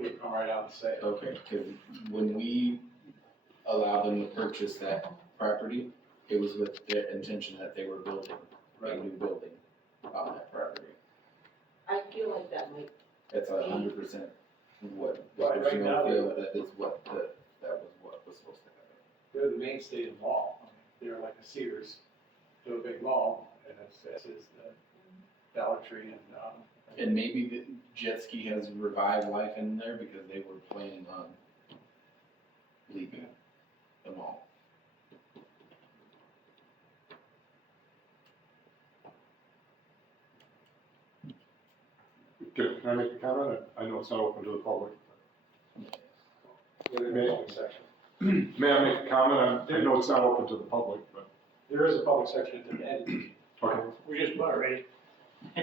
It'll come right out and say. Okay, because when we allowed them to purchase that property, it was with the intention that they were building a new building on that property. I feel like that might, That's 100% what, Right, right now feel they're- that is what that was what was supposed to happen. They're the mainstay of the mall. I mean, they're like a Sears to a big mall, and it's the Dollar Tree And maybe the jet ski has revived life in there because they were planning on leaving the mall. Can I make a comment? I know it's not open to the public. the public section. May I make a comment? I know it's not open to the public, but. There is a public section at the end. Okay, We just about ready.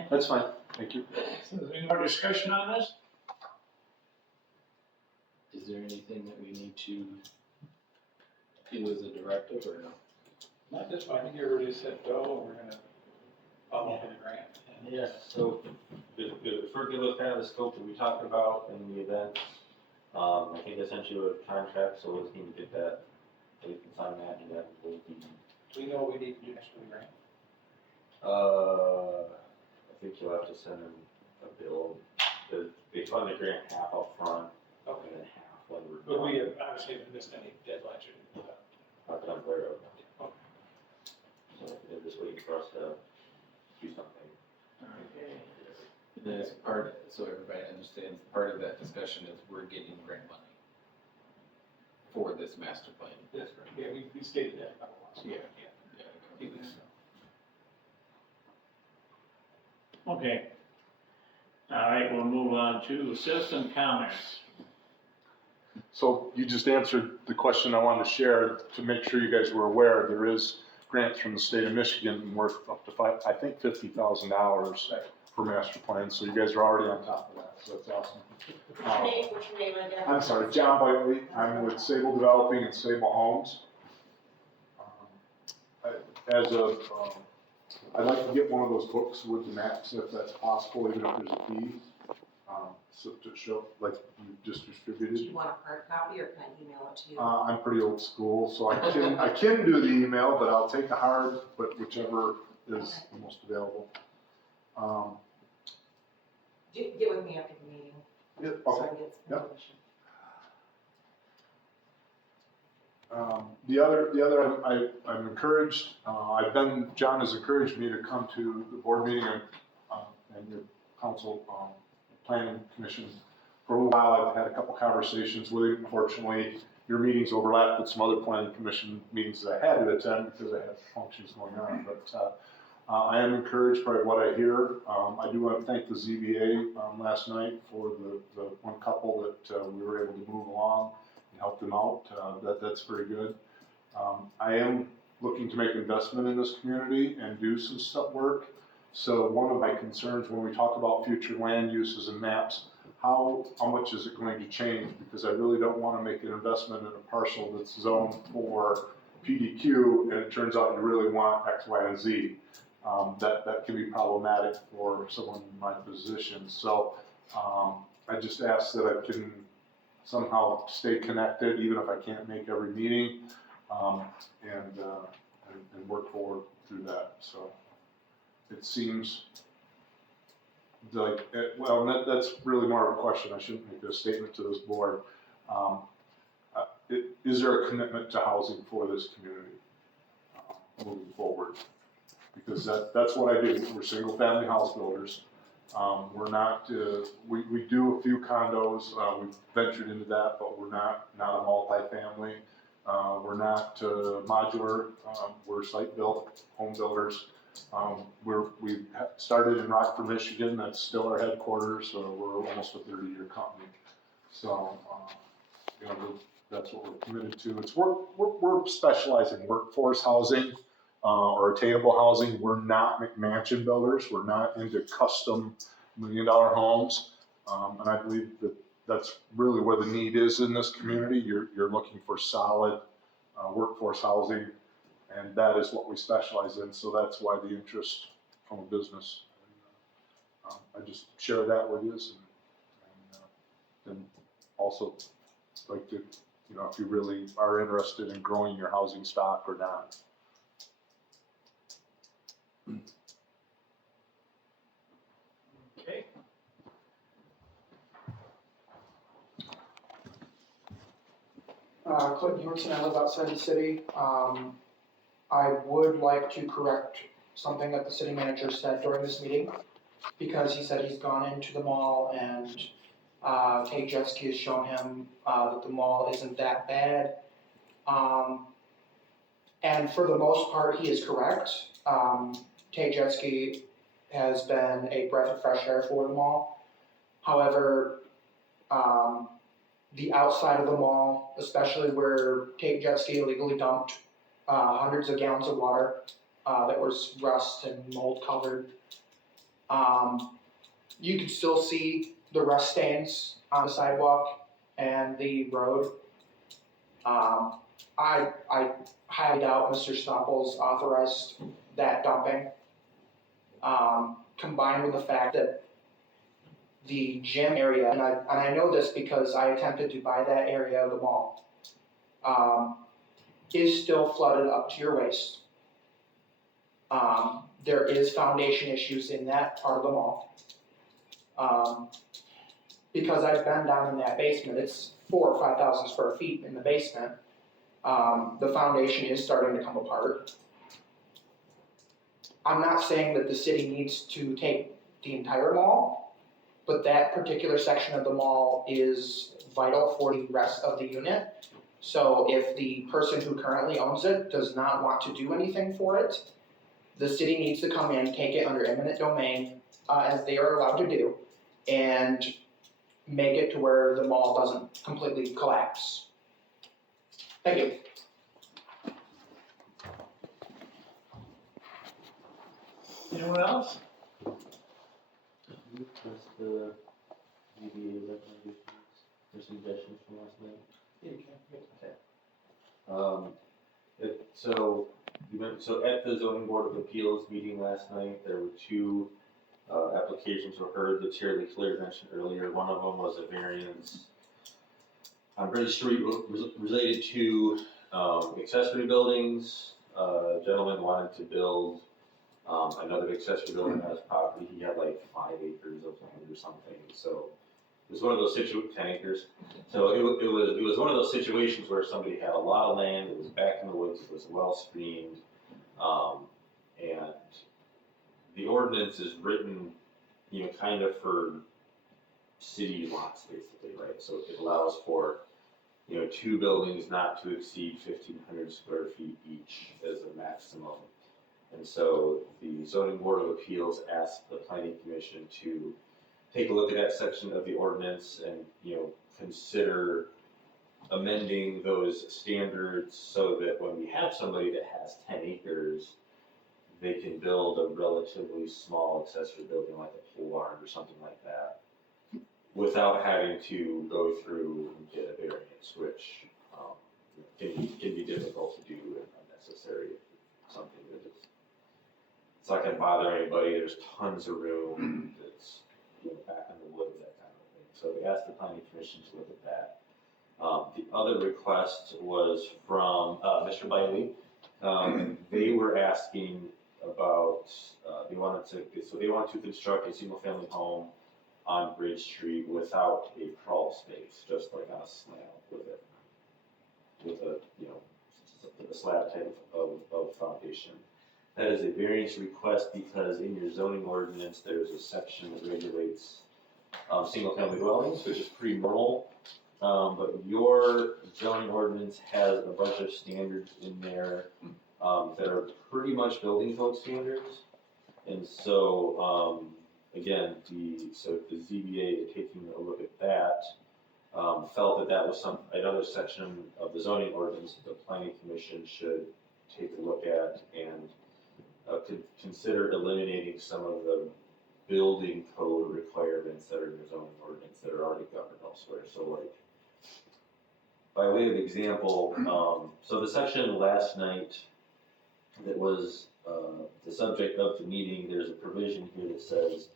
that's fine. Thank you. So is there any more discussion on this? Is there anything that we need to do as a directive or no? Not this one, I think you already said go, and we're gonna follow up with the grant. Yeah, so the further look kind of the scope that we talked about in the events, I think I sent you a contract, so we'll just need to get that, so we can sign that, and then we'll be. Do we know what we need to do next for the grant? I think you'll have to send them a bill, they fund the grant half up front, and Okay. then half when we're But we done. have obviously haven't missed any deadlines or anything like that. Not that I'm aware of. Okay. So they're just waiting for us to do something. Okay. And then as part, so everybody understands, part of that discussion is we're getting grant money for this master plan. That's right. Yeah, we stated that a couple months ago. Yeah. Okay. All right, we'll move on to citizen comments. So you just answered the question I wanted to share. To make sure you guys were aware, there is grants from the state of Michigan worth up to $50,000 for master plans. So you guys are already on top of that. So that's awesome. what's your name again? I'm sorry, John Whiteley. I'm with Sable Developing and Sable Homes. I'd like to get one of those books with the maps if that's possible, even if there's a fee. So to show, like you just Do distributed. you want a hard copy or can I email it to you? I'm pretty old school, so I can do the email, but I'll take the hard, but whichever is the most available. Get with me after the meeting. Yep, So I okay. can get some Yep. information. The other, I'm encouraged, John has encouraged me to come to the board meeting and your council, planning commission. For a little while, I've had a couple conversations with him. Unfortunately, your meetings overlapped with some other planning commission meetings that I had to attend because I had functions going on. But I am encouraged by what I hear. I do want to thank the ZBA last night for the one couple that we were able to move along and help them out. That's very good. I am looking to make investment in this community and do some stuff work. So one of my concerns when we talk about future land uses and maps, how much is it going to change? Because I really don't want to make an investment in a parcel that's zoned for PDQ and it turns out you really want X, Y, and Z. That can be problematic for someone in my position. So I just ask that I can somehow stay connected, even if I can't make every meeting, and work forward through that. So it seems like, well, that's really more of a question. I shouldn't make a statement to this board. Is there a commitment to housing for this community moving forward? Because that's what I do. We're single family house builders. We're not, we do a few condos, we've ventured into that, but we're not a multifamily. We're not modular, we're site built home builders. We started in Rockford, Michigan, that's still our headquarters, so we're almost a 30-year company. So, that's what we're committed to. We're specializing in workforce housing, or attainable housing. We're not McMansion builders. We're not into custom $1 million homes. And I believe that that's really where the need is in this community. You're looking for solid workforce housing, and that is what we specialize in. So that's why the interest from a business. And, I just share that with you, and then also like to, you know, if you really are interested in growing your housing stock or not. Okay. Clinton Hewitson, I live outside the city. I would like to correct something that the city manager said during this meeting, because he said he's gone into the mall and Kate Jetski has shown him that the mall isn't that bad. And for the most part, he is correct. Kate Jetski has been a breath of fresh air for the mall. However, the outside of the mall, especially where Tate Jet Ski illegally dumped hundreds of gallons of water that was rust and mold covered. You can still see the rust stains on the sidewalk and the road. I highly doubt Mr. Stopples authorized that dumping. Combined with the fact that the gym area, and I know this because I attempted to buy that area of the mall, is still flooded up to your waist. There is foundation issues in that part of the mall. Because I've been down in that basement, it's 4,000 or 5,000 square feet in the basement. The foundation is starting to come apart. I'm not saying that the city needs to take the entire mall, but that particular section of the mall is vital for the rest of the unit. So if the person who currently owns it does not want to do anything for it, the city needs to come in, take it under eminent domain, as they are allowed to do, and make it to where the mall doesn't completely collapse. Thank you. Anyone else? That's the ZBA recommendations or suggestions from last night. So at the zoning board of appeals meeting last night, there were two applications were heard that Chair Leclerc mentioned earlier. One of them was a variance on Bridge Street related to accessory buildings. A gentleman wanted to build another accessory building on his property. He had like 5 acres of land or something. So it was one of those 10 acres. So it was one of those situations where somebody had a lot of land. It was back in the woods. It was well screened, and the ordinance is written, you know, kind of for city lots, basically, right? So it allows for, you know, 2 buildings not to exceed 1,500 square feet each as a maximum. And so the zoning board of appeals asked the planning commission to take a look at that section of the ordinance and, you know, consider amending those standards so that when we have somebody that has 10 acres, they can build a relatively small accessory building like a pole barn or something like that without having to go through and get a variance, which can be difficult to do and unnecessary. Something that is, it's not gonna bother anybody. There's tons of room. It's, you know, back in the woods, that kind of thing. So they asked the planning commission to look at that. The other request was from Mr. Belding. They were asking about they wanted to construct a single family home on Bridge Street without a crawl space, just like on a slab with a you know, a slab type of foundation. That is a variance request because in your zoning ordinance there's a section that regulates single family dwellings, which is pretty normal. But your zoning ordinance has a bunch of standards in there that are pretty much building code standards. And so, again, the ZBA, taking a look at that, felt that that was another section of the zoning ordinance that the planning commission should take a look at and consider eliminating some of the building code requirements that are in your zoning ordinance that are already governed elsewhere. So like, by way of example, so the section last night that was the subject of the meeting, there's a provision here that says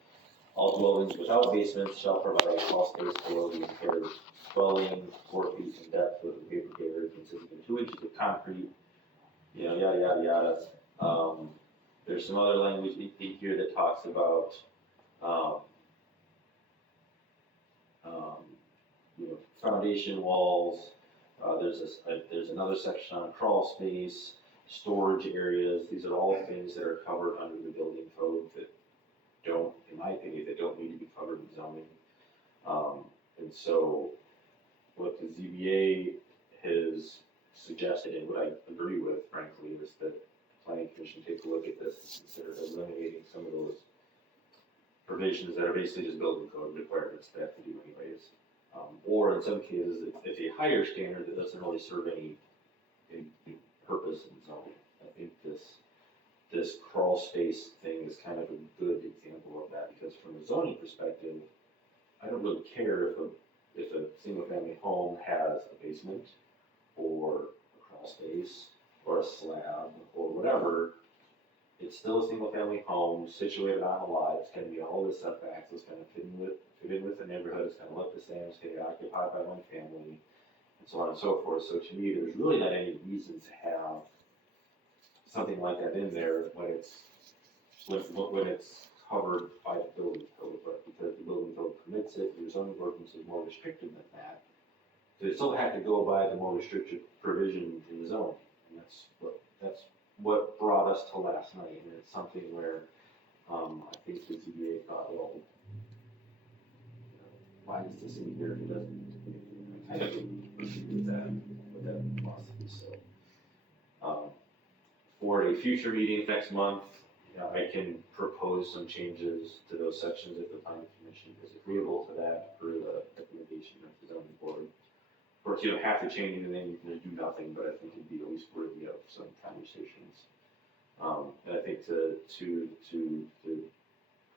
all dwellings without basements shall provide a crawl space below the impaired dwelling 4 feet in depth with a paper barrier consisting of 2 inches of concrete, you know, yada, yada, yada. There's some other language in here that talks about, you know, foundation walls. There's another section on crawl space, storage areas. These are all things that are covered under the building code that don't, in my opinion, that don't need to be covered in zoning. And so what the ZBA has suggested, and what I agree with, frankly, is that the planning commission take a look at this and consider eliminating some of those provisions that are basically just building code requirements they have to do anyways. Or in some cases, it's a higher standard that doesn't really serve any purpose in zoning. I think this crawl space thing is kind of a good example of that, because from a zoning perspective, I don't really care if a single family home has a basement or a crawl space or a slab or whatever. It's still a single family home situated on a lot. It's gonna be all the setbacks. It's gonna fit in with the neighborhood. It's gonna look the same. It's gonna be occupied by one family, and so on and so forth. So to me, there's really not any reason to have something like that in there when it's covered by the building code, but because the building code permits it, your zoning ordinance is more restrictive than that. So you still have to go by the more restrictive provision in the zoning, and that's what brought us to last night, and it's something where, I think the ZBA thought, well, you know, why is this in here if it doesn't, I kind of agree with that philosophy, so. For a future meeting next month, I can propose some changes to those sections if the planning commission is agreeable to that for the recommendation of the zoning board. Of course, you don't have to change anything, you can do nothing, but I think it'd be at least worthy of some conversations. And I think to the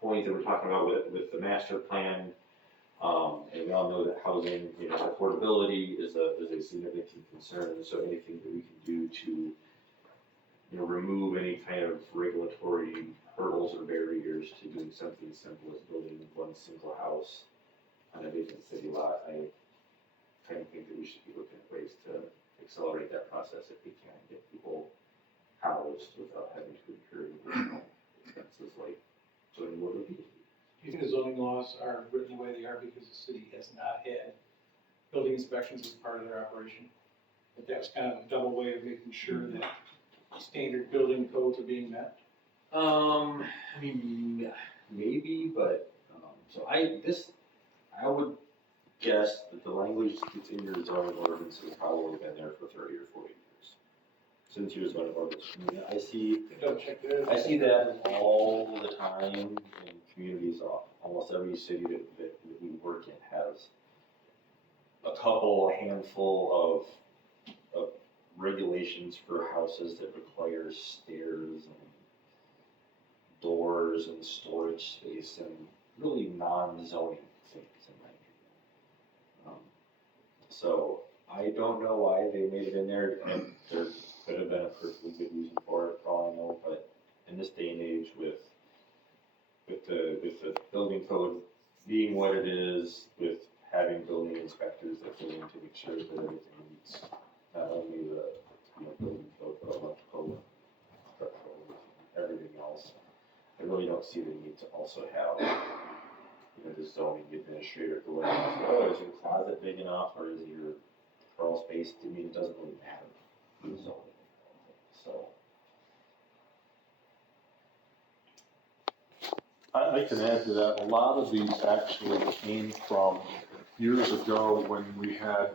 point that we're talking about with the master plan, and we all know that housing, you know, affordability is a significant concern, so anything that we can do to, you know, remove any kind of regulatory hurdles or barriers to doing something simple as building one single house on a vacant city lot. I kind of think that we should be looking at ways to accelerate that process if we can, get people housed without having to incur additional expenses like zoning board review. Do you think the zoning laws are written the way they are because the city has not had building inspections as part of their operation? But that was kind of a double way of making sure that standard building codes are being met? I mean, maybe, but, so I would guess that the language that's in your zoning ordinance has probably been there for 30 or 40 years. Since your zoning ordinance, I mean, I see that all the time in communities, almost every city that we work in has a handful of regulations for houses that require stairs and doors and storage space and really non-zoning things in my opinion. So I don't know why they made it in there, and there could have been a perfectly good reason for it, for all I know, but in this day and age with the building code being what it is, with having building inspectors that go in to make sure that everything meets not only the, you know, building code, but electrical, structural, everything else. I really don't see the need to also have, you know, the zoning administrator going, oh, is your closet big enough, or is your crawl space? I mean, it doesn't really matter for the zoning. So. I can add to that. A lot of these actually came from years ago when we had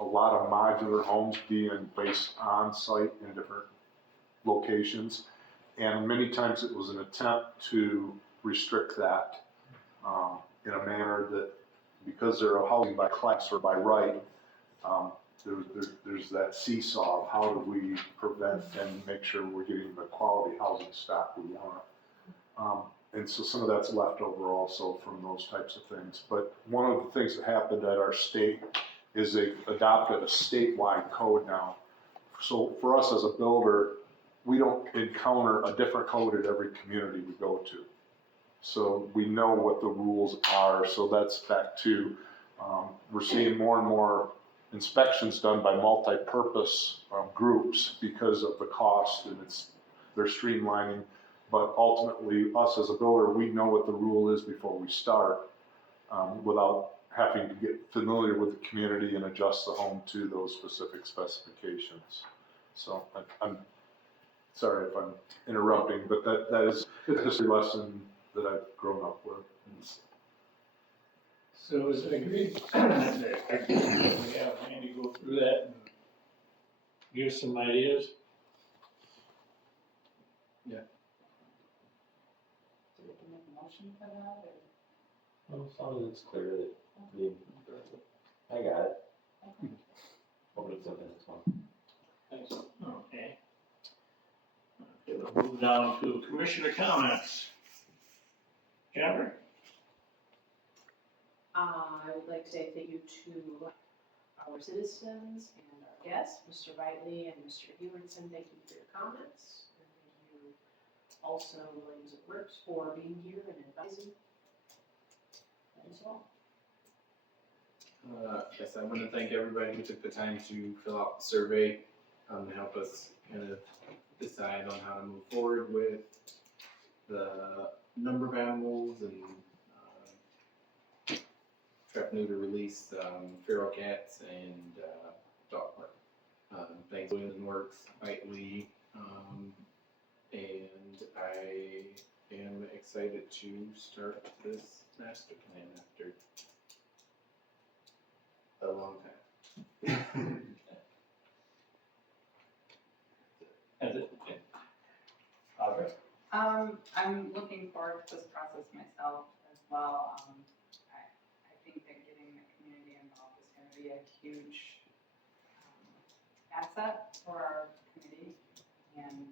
a lot of modular homes being based on site in different locations. And many times it was an attempt to restrict that in a manner that, because they're a housing by class or by right, there's that seesaw of how do we prevent and make sure we're getting the quality housing stock we want. And so some of that's left over also from those types of things. But one of the things that happened at our state is they adopted a statewide code now. So for us as a builder, we don't encounter a different code at every community we go to. So we know what the rules are. So that's back to We're seeing more and more inspections done by multi-purpose groups because of the cost, and they're streamlining. But ultimately, us as a builder, we know what the rule is before we start, without having to get familiar with the community and adjust the home to those specific specifications. So I'm sorry if I'm interrupting, but that is a history lesson that I've grown up with. So is it agreed that we have Randy go through that and give some ideas? Do we make a motion for that, or? Well, as long as it's clear that, I mean, I got it. Hope it's something that's fun. Thanks. Okay. Okay, we'll move down to commissioner comments. Jennifer? I would like to say thank you to our citizens and our guests, Mr. Riley and Mr. Hewardson, thank you for your comments. And thank you also, Williams and Works, for being here and advising. That is all. Yes, I want to thank everybody who took the time to fill out the survey, to help us kind of decide on how to move forward with the number of animals and trap neuter release, feral cats and dog park. Thanks to Williams and Works, Whiteley, and I am excited to start this master plan after a long time. That's it. Okay. Audra? I'm looking forward to this process myself as well. I think that getting the community involved is gonna be a huge, asset for our community and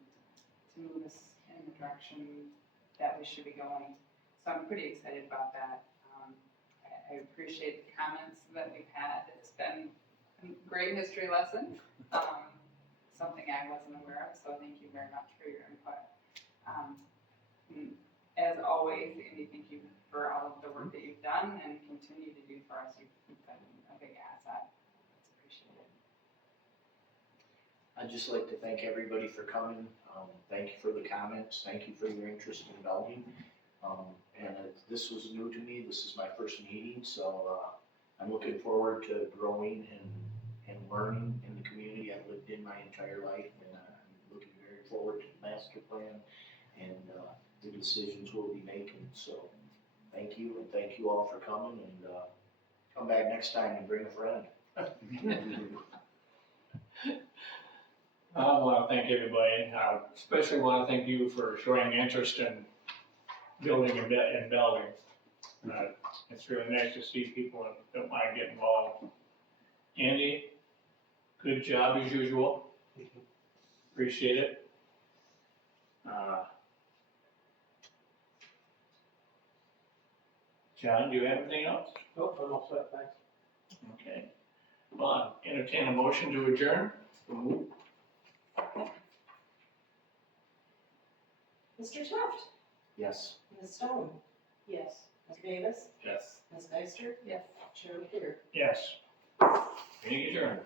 to move us in the direction that we should be going. So I'm pretty excited about that. I appreciate the comments that we've had. It's been a great history lesson, something I wasn't aware of, so thank you very much for your input. As always, Andy, thank you for all of the work that you've done and continue to do for us. You've been a big asset. It's appreciated. I'd just like to thank everybody for coming. Thank you for the comments. Thank you for your interest in Belding. This was new to me. This is my first meeting, so I'm looking forward to growing and learning in the community I've lived in my entire life, and I'm looking very forward to the master plan and the decisions we'll be making. So thank you, and thank you all for coming, and come back next time and bring a friend. I want to thank everybody, especially want to thank you for showing interest in building and Belding. It's really nice to see people that want to get involved. Andy, good job as usual. Appreciate it. John, do you have anything else? Nope, I'm all set, thanks. Okay. Well, I'll entertain a motion to adjourn. Mr. Taft, Yes. Ms. Stone, Yes. Mr. Davis, Yes. Ms. Geister, Yes. Chairman Peter. Yes. Meeting adjourned.